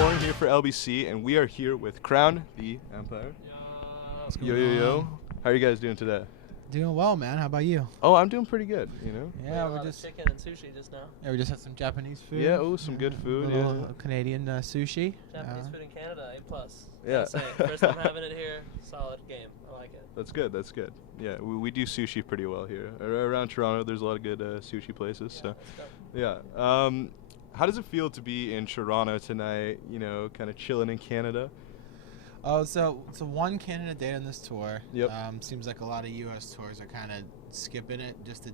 Orrin here for LBC, and we are here with Crown the Empire. Yo. How are you guys doing today? Doing well, man. How about you? Oh, I'm doing pretty good, you know? Yeah, we just chicken and sushi just now. Yeah, we just had some Japanese food. Yeah, some good food. Little Canadian sushi. Japanese food in Canada, A+. Yeah. First time having it here, solid game. I like it. That's good. Yeah, we do sushi pretty well here. Around Toronto, there's a lot of good sushi places. Yeah, So, yeah. How does it feel to be in Toronto tonight, you know, kind of chilling in Canada? Oh, so one Canada date on this tour. Yep. Seems like a lot of U.S. tours are kind of skipping it just to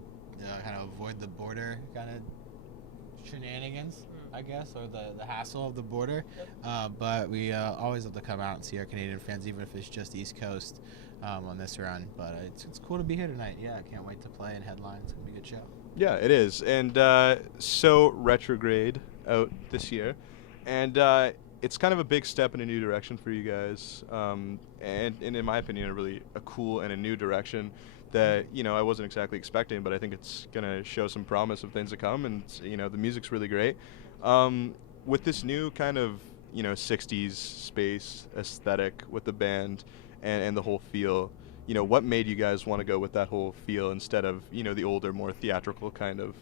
kind of avoid the border kind of shenanigans, I guess, or the hassle of the border. But we always love to come out and see our Canadian fans, even if it's just East Coast on this run. But it's cool to be here tonight. Yeah, I can't wait to play and headline. It's going to be a good show. Yeah, it is. And so Retrograde out this year. And it's kind of a big step in a new direction for you guys. And in my opinion, a cool and a new direction that, you know, I wasn't exactly expecting, but I think it's going to show some promise of things to come. And, you know, the music's really great. With this new kind of, you know, 60s space aesthetic with the band and the whole feel, you know, what made you guys want to go with that whole feel instead of, you know, the older, more theatrical kind of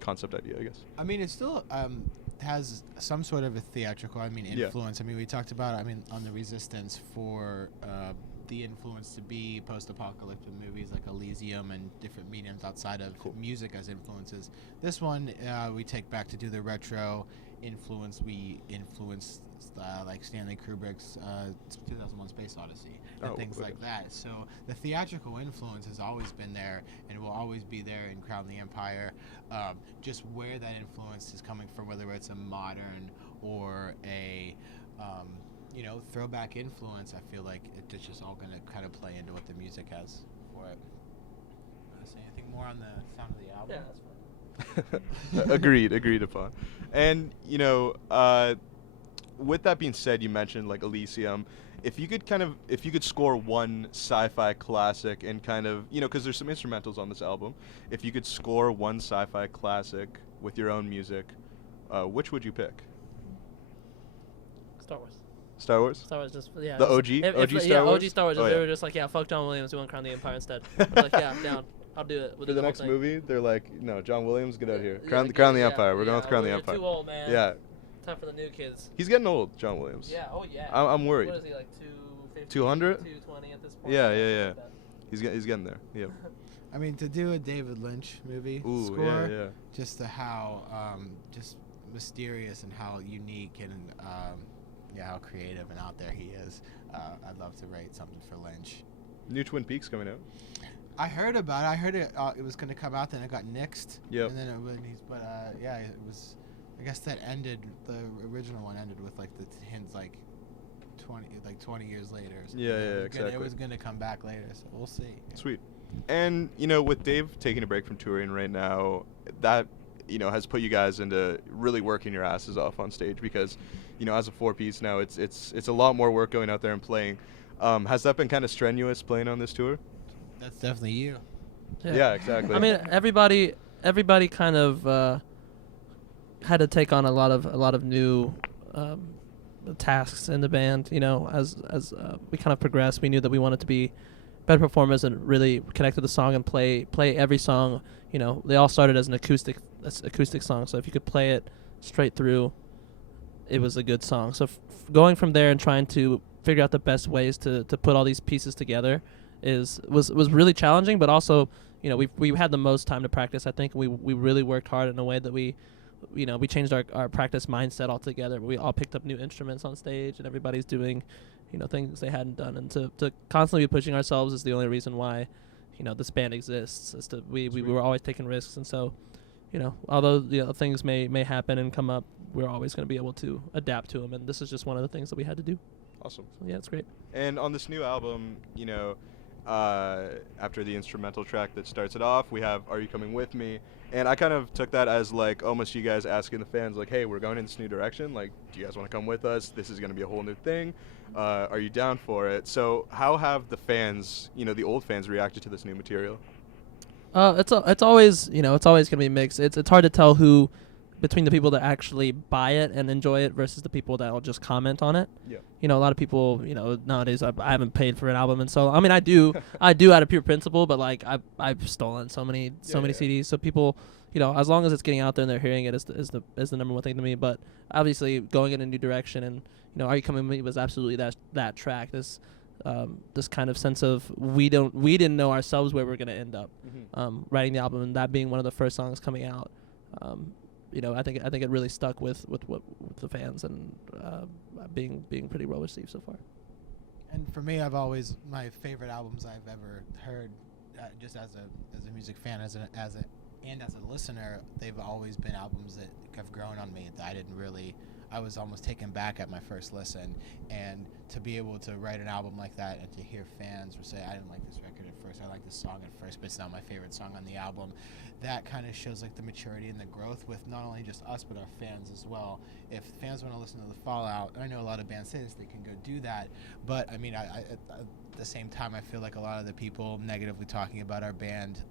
concept idea, I guess? I mean, it still has some sort of a theatrical, influence. Yeah. We talked about, on the Resistance for the influence to be post-apocalyptic movies like Elysium and different mediums outside of music as influences. This one we take back to do the retro influence. We influenced like Stanley Kubrick's 2001 Space Odyssey and things like that. So the theatrical influence has always been there and will always be there in Crown the Empire. Just where that influence is coming from, whether it's a modern or a throwback influence, I feel like it's just all going to kind of play into what the music has for it. Want to say anything more on the sound of the album? Yeah, that's fine. Agreed upon. And, you know, with that being said, you mentioned like Elysium. If you could score one sci-fi classic and kind of, you know, because there's some instrumentals on this album, if you could score one sci-fi classic with your own music, which would you pick? Star Wars. Star Wars? Just, yeah. The OG? Star Wars? OG Star Wars. Oh, they yeah. were just like, yeah, fuck John Williams, we want to Crown the Empire instead. I was like, yeah, down. I'll do it. We'll For do the whole next thing. movie, they're like, no, John Williams, get out here. Yeah, Crown the Empire. We're going with Crown the you're Empire. too old, man. Yeah. Time for the new kids. He's getting old, John Williams. Yeah, oh yeah. I'm worried. What is he, like 250? 200? 220 at this point? Yeah. Like that. He's getting there. Yep. To do a David Lynch movie score, yeah. just to how just mysterious and how unique and how creative and out there he is. I'd love to write something for Lynch. New Twin Peaks coming out. I heard about it. I heard it was going to come out, then it got nixed. Yep. And then it was. I guess that ended. The original one ended with like the hints like 20 years later. Or something. Yeah, exactly. It was going to come back later, so we'll see. Sweet. And, you know, with Dave taking a break from touring right now, that, you know, has put you guys into really working your asses off on stage because, you know, as a four-piece now, it's a lot more work going out there and playing. Has that been kind of strenuous playing on this tour? That's definitely you. Yeah, exactly. I mean, everybody kind of had to take on a lot of new tasks in the band. You know, as we kind of progressed, we knew that we wanted to be better performers and really connect to the song and play every song. You know, they all started as an acoustic song, so if you could play it straight through, it was a good song. So going from there and trying to figure out the best ways to put all these pieces together was really challenging, but also, you know, we had the most time to practice. I think we really worked hard in a way that we changed our practice mindset altogether. We all picked up new instruments on stage, and everybody's doing, you know, things they hadn't done. And to constantly be pushing ourselves is the only reason why, you know, this band exists. Is to we were always taking risks, and so, you know, although, you know, things may happen and come up, we're always going to be able to adapt to them. And this is just one of the things that we had to do. Awesome. So, yeah, it's great. And on this new album, you know, after the instrumental track that starts it off, we have Are You Coming With Me? And I kind of took that as like almost you guys asking the fans like, hey, we're going in this new direction. Like, do you guys want to come with us? This is going to be a whole new thing. Are you down for it? So how have the fans, you know, the old fans reacted to this new material? It's always, you know, it's always going to be mixed. It's hard to tell who between the people that actually buy it and enjoy it versus the people that will just comment on it. Yeah. You know, a lot of people, you know, nowadays I haven't paid for an album, and so I mean I do out of pure principle, but like I've stolen so many CDs. So people, you know, as long as it's getting out there and they're hearing it is the number one thing to me. But obviously going in a new direction, and you know, Are You Coming With Me was absolutely that track. This kind of sense of we didn't know ourselves where we're gonna end up writing the album, and that being one of the first songs coming out. You know, I think it really stuck with the fans, and being pretty well received so far. And for me, my favorite albums I've ever heard, just as a music fan, as a listener, they've always been albums that have grown on me that I was almost taken back at my first listen, and to be able to write an album like that and to hear fans say, I didn't like this record at first, I like this song at first, but it's not my favorite song on the album, that kind of shows like the maturity and the growth with not only just us but our fans as well. If fans want to listen to the Fallout, I know a lot of bands say this, they can go do that, but I mean, I at the same time, I feel like a lot of the people negatively talking about our band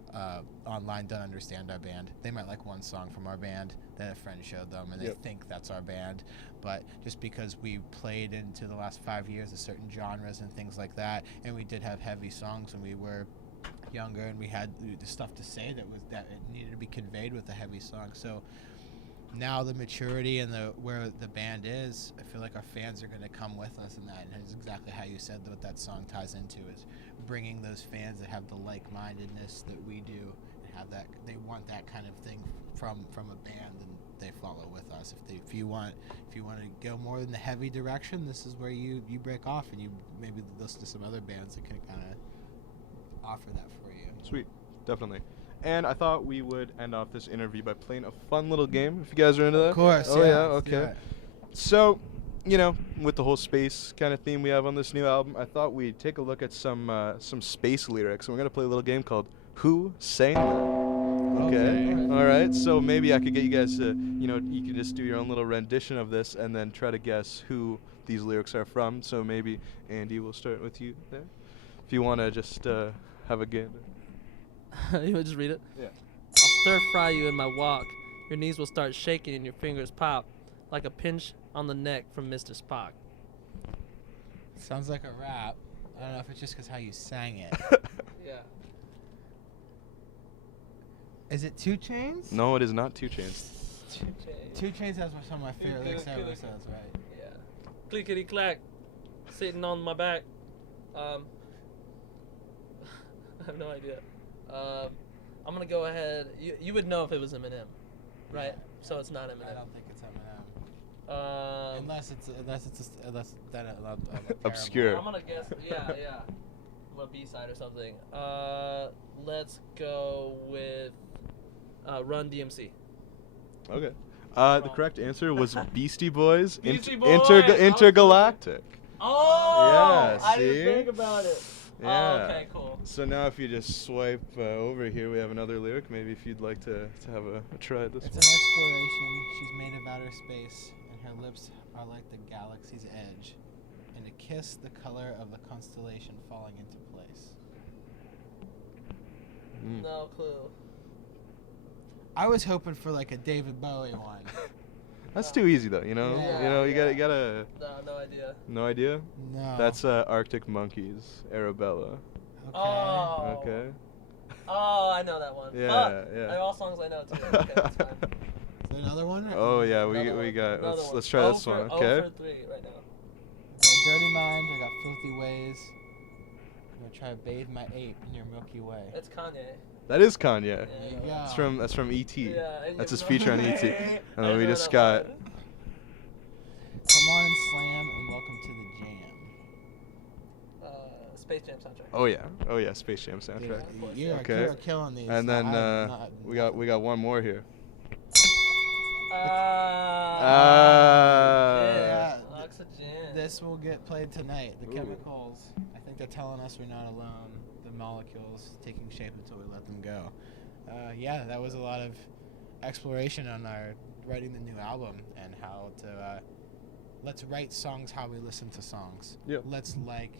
online don't understand our band. They might like one song from our band that a friend showed them, and they think that's our band. But just because we played into the last 5 years of certain genres and things like that, and we did have heavy songs when we were younger, and we had the stuff to say that it needed to be conveyed with a heavy song. So now the maturity and where the band is, I feel like our fans are going to come with us in that, and it's exactly how you said what that song ties into, is bringing those fans that have the like-mindedness that we do, and have that, they want that kind of thing from a band, and they follow with us. If you want to go more in the heavy direction, this is where you break off, and you maybe listen to some other bands that can kind of offer that for you. Sweet, definitely. And I thought we would end off this interview by playing a fun little game, if you guys are into that. Of course. Oh, yeah, okay. So, you know, with the whole space kind of theme we have on this new album, I thought we'd take a look at some space lyrics. And we're going to play a little game called Who Sang That? Okay. All right. So maybe I could get you guys to, you know, you can just do your own little rendition of this and then try to guess who these lyrics are from. So maybe, Andy, we'll start with you there. If you want to just have a game. You would just read it? Yeah. I'll stir fry you in my walk. Your knees will start shaking and your fingers pop like a pinch on the neck from Mr. Spock. Sounds like a rap. I don't know if it's just because how you sang it. Yeah. Is it 2 Chainz? No, it is not 2 Chainz. 2 Chainz has some of my favorite lyrics ever, so that's right. Yeah. Clickety clack, sitting on my back. I have no idea. I'm gonna go ahead. You would know if it was Eminem, right? Yeah. So it's not Eminem. I don't think it's Eminem. Unless Obscure. I'm gonna guess. Yeah. A B-side or something. Let's go with Run DMC. Okay. The correct answer was Beastie Boys. Beastie Boys! Intergalactic. Oh! Yeah, I see? didn't think about it. Yeah. Oh, okay, cool. So now if you just swipe over here, we have another lyric. Maybe if you'd like to have a try at this It's one. an exploration. She's made of outer space, and her lips are like the galaxy's edge, and a kiss the color of the constellation falling into place. No clue. I was hoping for like a David Bowie one. That's too easy though, you know. Yeah, You gotta. No idea. No idea. No. That's Arctic Monkeys, Arabella. Okay. Oh. Okay. Oh, I know that one. Yeah, Fuck. yeah. They're all songs I know too. Okay, that's fine. Is there another one? Oh yeah, Another we one. got. Another one. Let's try this one. Okay. 0 for 3 right now. I got dirty mind. I got filthy ways. I'm gonna try to bathe my ape in your Milky Way. It's Kanye. That is Kanye. Yeah, Yeah. That's from E.T. Yeah, That's his feature on E.T. And then we know just that got. one. Come on and slam and welcome to the jam. Space Jam soundtrack. Oh yeah, Space Jam soundtrack. You're Okay. killing these. And then we got one more here. Yeah, Oxygen. this will get played tonight. The chemicals. I think they're telling us we're not alone. The molecules taking shape until we let them go. Yeah, that was a lot of exploration on our writing the new album and how to let's write songs how we listen to songs. Yep. Let's like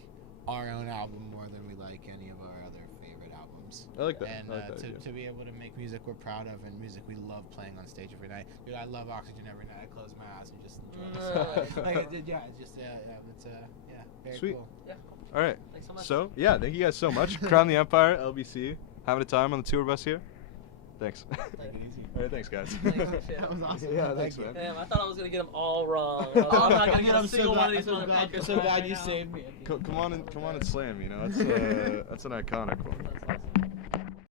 our own album more than we like any of our other favorite albums. dreams. I like that. And I like that idea. to be able to make music we're proud of and music we love playing on stage every night. Dude, I love Oxygen every night. I close my eyes and just enjoy it. It's very Sweet. cool. Yeah. All right. Thanks so much. So yeah, thank you guys so much. Crown the Empire, LBC, having a time on the tour bus here. Thanks. Take it easy. All right, thanks guys. That was awesome. Yeah, thanks, man. Damn, I thought I was gonna get them all wrong. I'm not gonna get a single one of these motherfuckers. I'm so glad you saved me. Come on and slam. You know, that's an iconic one. That's awesome.